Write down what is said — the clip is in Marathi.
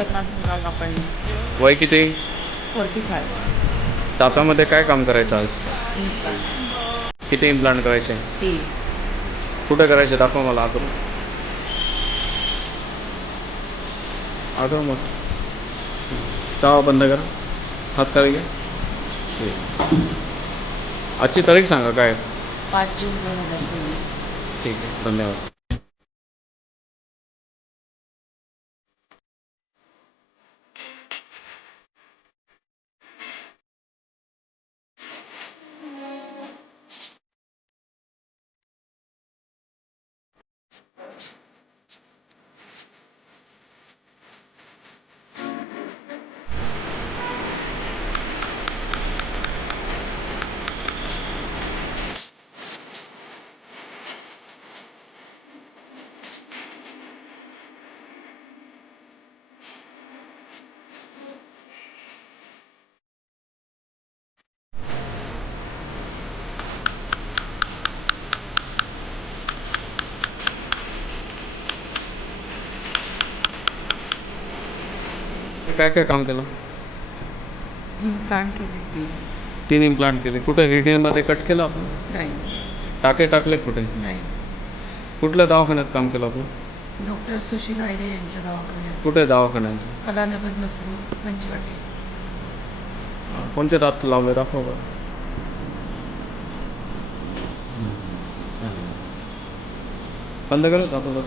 पद्मासनराव कापडणे. वय किती? 45. दातामध्ये काय काम करायचं आज? इम्प्लांट. किती इम्प्लांट करायचे? 3. कुठे करायचे दाखव मला आतून. आठव मग चावा बंद कर. हात खाली घ्या. आजची तारीख सांगा काय? 5 जून 2026. ठीक आहे, धन्यवाद. काय काय काम केलं? इम्प्लांट केली. 3 इम्प्लांट केले. कुठे रिटेलमध्ये कट केलं आपण? नाही. टाके टाकले कुठे? नाही. कुठल्या दवाखान्यात काम केलं आपण? डॉक्टर सुशील आयरे यांच्या दवाखान्यात. कुठे दवाखान्याचं? कलानगर मसूर पंचवाटी. कोणते दात लावले दाखव बरं. बंद कर दाखव.